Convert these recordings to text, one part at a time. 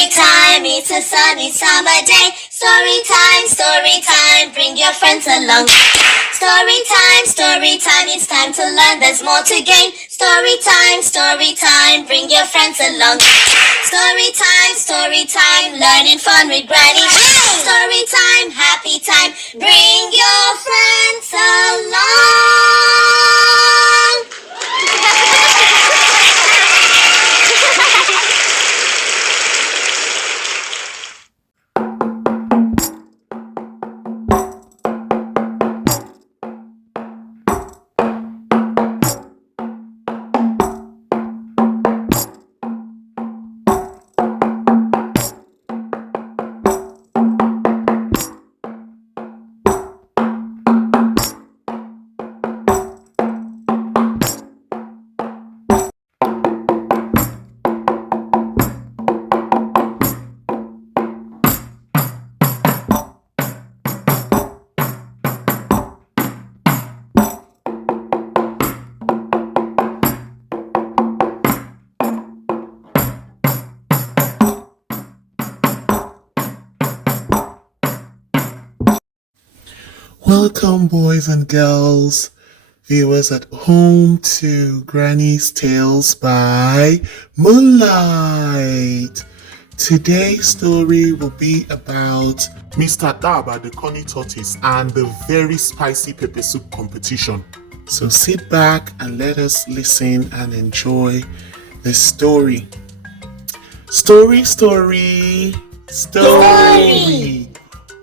It's a sunny summer day. Story time, bring your friends along. Story time, it's time to learn, there's more to gain. Story time, bring your friends along. Story time, learning fun with Granny. Story time, happy time, bring your friends along. Welcome, boys and girls, viewers at home, to Granny's Tales by Moonlight. Today's story will be about Mr. Daaba, the Cunny Tourtise, and the very spicy pepper soup competition. So sit back and let us listen and enjoy the story. Story.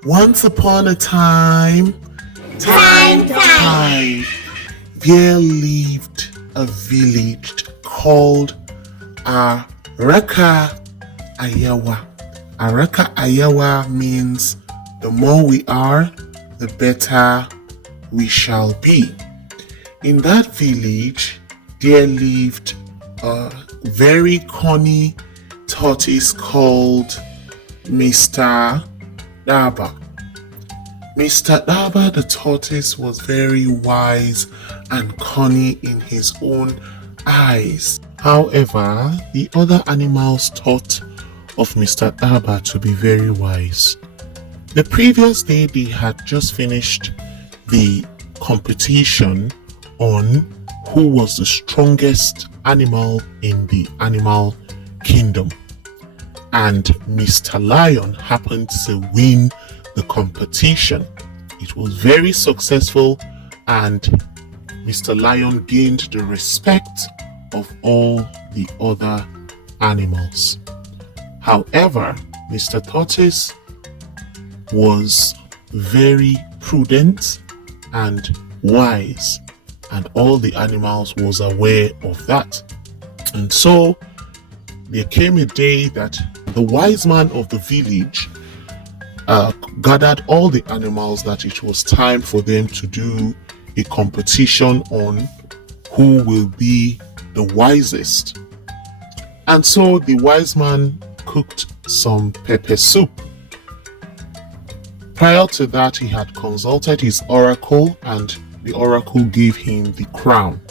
Once upon a time, there lived a village called Araka Ayawa. Araka Ayawa means the more we are, the better we shall be. In that village, there lived a very cunning tortoise called Mr. Daaba. Mr. Daaba the tortoise was very wise and cunning in his own eyes. However, the other animals thought of Mr. Daaba to be very wise. The previous day, they had just finished the competition on who was the strongest animal in the animal kingdom. And Mr. Lion happened to win the competition. It was very successful, and Mr. Lion gained the respect of all the other animals. However, Mr. Tortoise was very prudent and wise, and all the animals was aware of that. And so there came a day that the wise man of the village gathered all the animals that it was time for them to do a competition on who will be the wisest. And so the wise man cooked some pepper soup. Prior to that, he had consulted his oracle, and the oracle gave him the crown.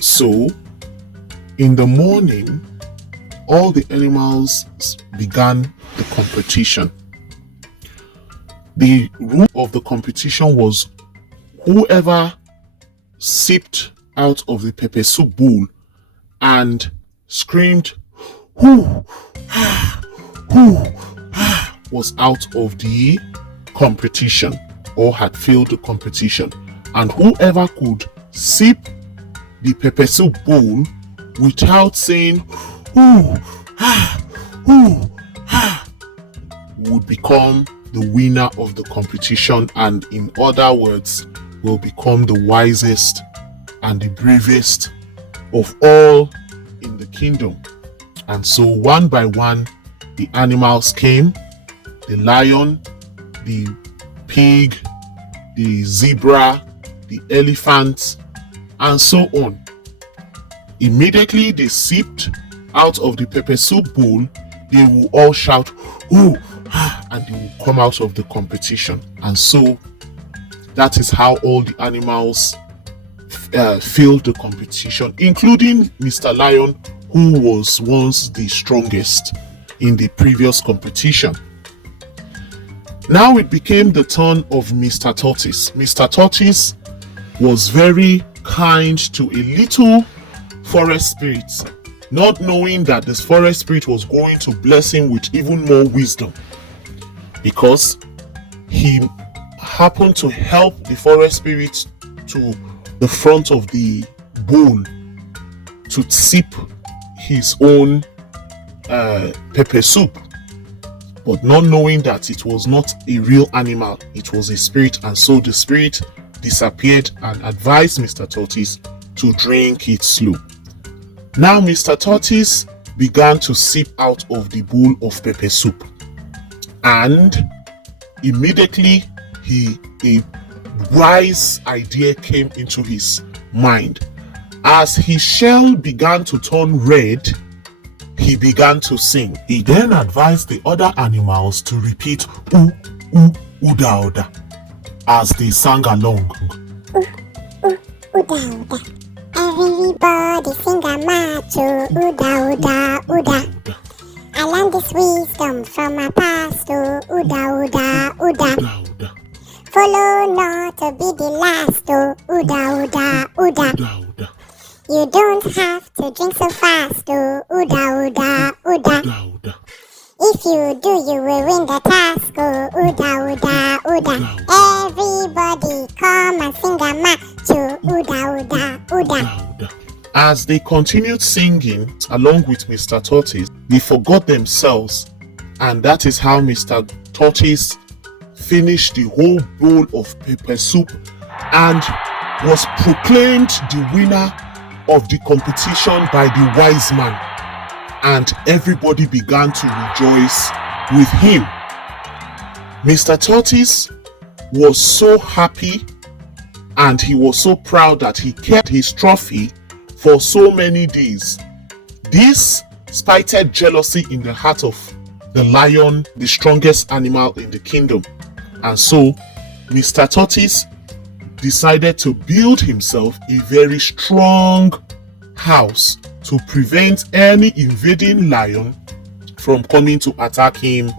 So in the morning, all the animals began the competition. The rule of the competition was whoever sipped out of the pepper soup bowl and screamed, "Whoo! Whoo!" was out of the competition or had failed the competition. And whoever could sip the pepper soup bowl without saying, "Whoo! Whoo!" would become the winner of the competition, and in other words, will become the wisest and the bravest of all in the kingdom. And so one by one, the animals came: the lion, the pig, the zebra, the elephant, and so on. Immediately they sipped out of the pepper soup bowl, they will all shout, "Ooh!" and they will come out of the competition. And so that is how all the animals failed the competition, including Mr. Lion, who was once the strongest. in the previous competition. Now it became the turn of Mr. Tourtise. Mr. Tourtise was very kind to a little forest spirit, not knowing that this forest spirit was going to bless him with even more wisdom, because he happened to help the forest spirit to the front of the bowl to sip his own pepper soup, but not knowing that it was not a real animal, it was a spirit. And so the spirit disappeared and advised Mr. Tourtise to drink it slow. Now Mr. Tourtise began to sip out of the bowl of pepper soup, and immediately a wise idea came into his mind. As his shell began to turn red, he began to sing. He then advised the other animals to repeat "oo oo uda uda" as they sang along. Uda uda. Everybody sing a macho. Uda uda uda. I learned this wisdom from my pastor. Uda uda uda. Follow not to be the last. Uda uda uda. You don't have to drink so fast. Uda uda uda. If you do, you will win the task. Uda uda uda. Everybody come and sing a macho. Uda uda uda. As they continued singing along with Mr. Tourtise, they forgot themselves, and that is how Mr. Tourtise finished the whole bowl of pepper soup and was proclaimed the winner of the competition by the wise man, and everybody began to rejoice with him. Mr. Tourtise was so happy, and he was so proud that he kept his trophy for so many days. This spited jealousy in the heart of the lion, the strongest animal in the kingdom. And so Mr. Tourtise decided to build himself a very strong house to prevent any invading lion from coming to attack him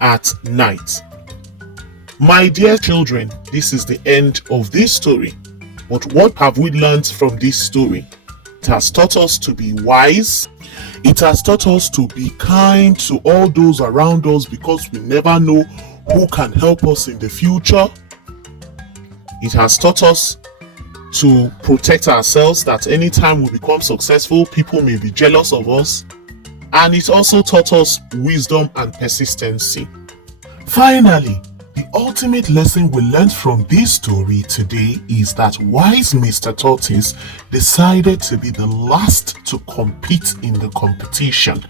at night. My dear children, this is the end of this story. But what have we learned from this story? It has taught us to be wise. It has taught us to be kind to all those around us, because we never know who can help us in the future. It has taught us to protect ourselves, that anytime we become successful, people may be jealous of us. And it also taught us wisdom and persistency. Finally, the ultimate lesson we learned from this story today is that wise Mr. Tourtise decided to be the last to compete in the competition.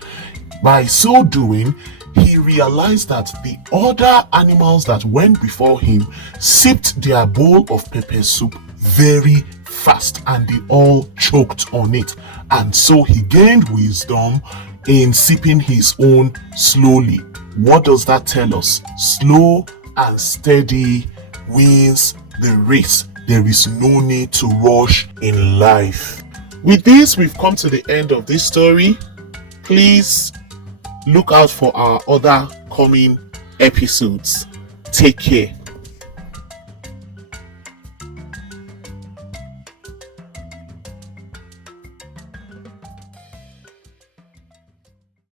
By so doing, he realized that the other animals that went before him sipped their bowl of pepper soup very fast, and they all choked on it. And so he gained wisdom in sipping his own slowly. What does that tell us? Slow and steady wins the race. There is no need to rush in life. With this, we've come to the end of this story. Please look out for our other coming episodes. Take care.